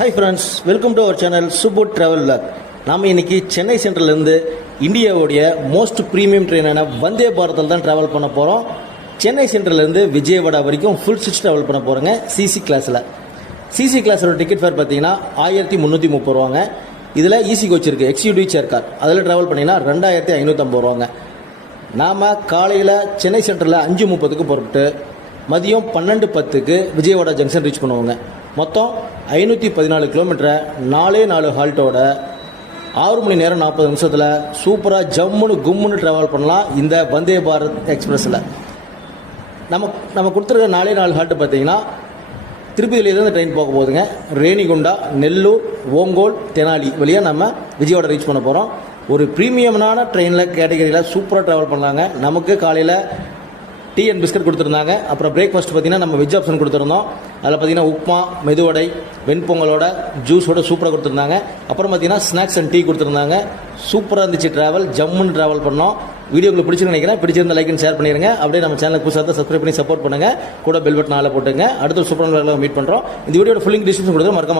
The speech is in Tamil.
Hi friends, welcome to our channel super travel vlog. நாம் இன்னைக்கு சென்னை சென்ட்ரல்லேருந்து இந்தியாவுடைய மோஸ்ட் ப்ரீமியம் ட்ரெயினான வந்தே பாரத்தில் தான் ட்ராவல் பண்ண போகிறோம். சென்னை சென்ட்ரல்லேருந்து விஜயவாடா வரைக்கும் ஃபுல் ஸ்விட்ச் ட்ராவல் பண்ண போகிறோங்க. சிசி கிளாஸில் கிளாஸோட டிக்கெட் ஃபேர் பார்த்தீங்கன்னா 1330 ரூபாங்க. இதில் ஈசி கோச் இருக்குது, எக்ஸிக்யூட்டிவ் சேர் கார், அதில் ட்ராவல் பண்ணிங்கன்னா 2550 ரூபாங்க. நாம் காலையில் சென்னை சென்ட்ரலில் 5:30க்கு புறப்பட்டு மதியம் 12:10க்கு விஜயவாடா ஜங்ஷன் ரீச் பண்ணுவோங்க. மொத்தம் 514 கிலோமீட்டரை 4 ஹால்ட்டோட 6 மணி நேரம் 40 நிமிஷத்தில் சூப்பராக ஜம்முன்னு கும்முன்னு ட்ராவல் பண்ணலாம். இந்த வந்தே பாரத் எக்ஸ்பிரஸில் நம்ம கொடுத்துருக்க 4 ஹால்ட்டு பார்த்தீங்கன்னா திருப்பதியிலேருந்து ட்ரெயின் போக போகுதுங்க. ரேணிகுண்டா, நெல்லூர், ஓங்கோல், தெனாலி வழியாக நம்ம விஜயவாடா ரீச் பண்ண போகிறோம். ஒரு ப்ரீமியமான ட்ரெயினில் கேட்டகரியில் சூப்பராக ட்ராவல் பண்ணலாங்க. நமக்கு காலையில் டீ அண்ட் பிஸ்கட் கொடுத்துருந்தாங்க. அப்புறம் பிரேக்ஃபாஸ்ட் பார்த்தீங்கன்னா நம்ம வெஜ் ஆப்ஷன் கொடுத்துருந்தோம். அதில் பார்த்தீங்கன்னா உப்மா, மெதுவடை, வெண்பொங்கலோட ஜூஸோட சூப்பராக கொடுத்துருந்தாங்க. அப்புறம் பார்த்தீங்கன்னா ஸ்நாக்ஸ் அண்ட் டீ கொடுத்துருந்தாங்க. சூப்பராக இருந்துச்சு ட்ராவல், ஜம்முன்னு ட்ராவல் பண்ணோம். வீடியோ உங்களுக்கு பிடிச்சிருந்து நினைக்கிறேன். பிடிச்சிருந்த லைக் அண்ட் ஷேர் பண்ணிடுங்க. அப்படியே நம்ம சேனலுக்கு புதுசாக சப்ஸ்கிரைப் பண்ணி சப்போர்ட் பண்ணுங்கள். கூட பெல் பட்டன் ஆள போட்டுங்க. அடுத்த சூப்பரான மீட் பண்ணுறோம். இந்த வீடியோட ஃபுல்லிங் டிஸ்கிரிப்ஷன் கொடுத்து மறக்காம